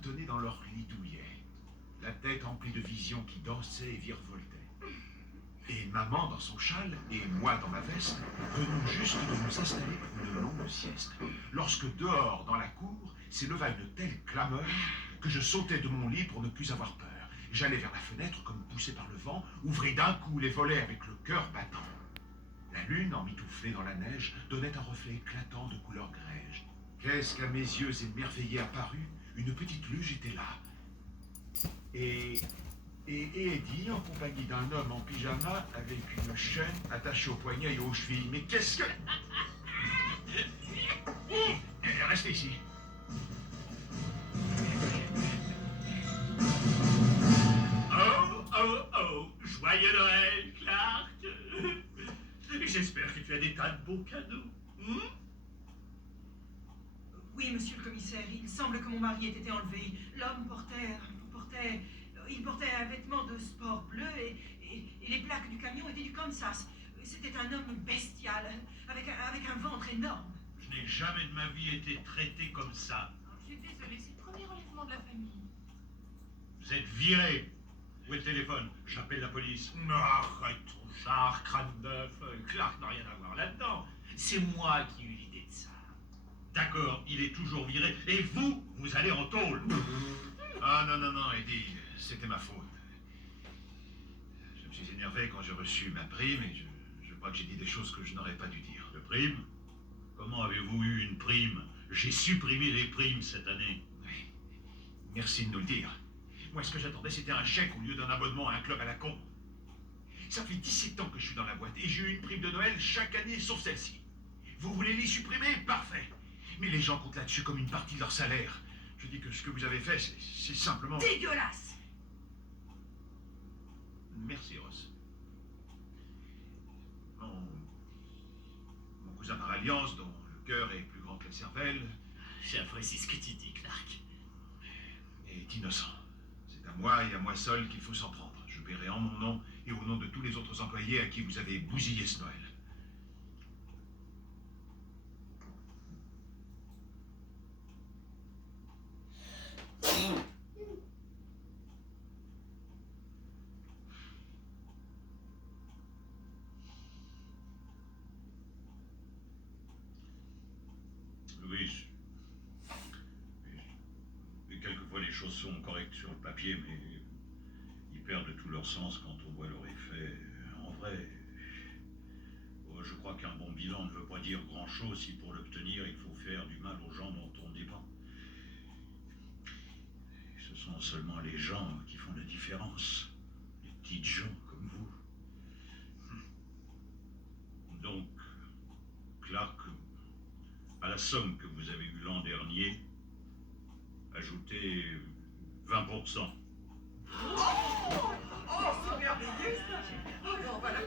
tenait dans leur lit douillet, la tête emplie de visions qui dansaient et virevoltaient. Et maman dans son châle, et moi dans ma veste, venons juste de nous installer pour une longue sieste, lorsque dehors, dans la cour, s'éleva une telle clameur que je sautai de mon lit pour ne plus avoir peur. J'allai vers la fenêtre comme poussé par le vent, ouvris d'un coup les volets avec le cœur battant. La lune, emmitouflée dans la neige, donnait un reflet éclatant de couleur grège. Qu'est-ce qu'à mes yeux émerveillés apparut? Une petite luge était là. Et Eddie, en compagnie d'un homme en pyjama, avec une chaîne attachée au poignet et aux chevilles. Mais qu'est-ce que... Restez ici. Oh, oh, oh, joyeux Noël, Clark. J'espère que tu as des tas de beaux cadeaux. Oui, monsieur le commissaire, il semble que mon mari ait été enlevé. L'homme il portait un vêtement de sport bleu et les plaques du camion étaient du Kansas. C'était un homme bestial, avec un ventre énorme. Je n'ai jamais de ma vie été traité comme ça. Je suis désolée, c'est le premier enlèvement de la famille. Vous êtes viré. Où est le téléphone? J'appelle la police. Arrête ton genre, crâne neuf. Clark n'a rien à voir là-dedans. C'est moi qui ai eu l'idée de ça. D'accord, il est toujours viré. Et vous, vous allez en tôle. Ah non, Eddie, c'était ma faute. Je me suis énervé quand j'ai reçu ma prime et je crois que j'ai dit des choses que je n'aurais pas dû dire. Le prime? Comment avez-vous eu une prime? J'ai supprimé les primes cette année. Oui, merci de nous le dire. Moi, ce que j'attendais, c'était un chèque au lieu d'un abonnement à un club à la con. Ça fait 17 ans que je suis dans la boîte et j'ai eu une prime de Noël chaque année, sauf celle-ci. Vous voulez les supprimer? Parfait. Mais les gens comptent là-dessus comme une partie de leur salaire. Je dis que ce que vous avez fait, c'est simplement... Dégueulasse! Merci, Ross. Mon cousin par alliance, dont le cœur est plus grand que la cervelle, J'apprécie ce que tu dis, Clark. est innocent. C'est à moi et à moi seul qu'il faut s'en prendre. Je paierai en mon nom et au nom de tous les autres employés à qui vous avez bousillé ce Noël. Oui, mais quelquefois les choses sont correctes sur le papier, mais ils perdent tout leur sens quand on voit leur effet. En vrai, je crois qu'un bon bilan ne veut pas dire grand-chose si pour l'obtenir il faut faire du mal aux gens dont on dépend. Ce sont seulement les gens qui font la différence, les petites gens comme vous. Donc, Clark, à la somme que vous avez eue l'an dernier, ajoutez 20%. Oh, c'est merveilleux ça! Oh, on va la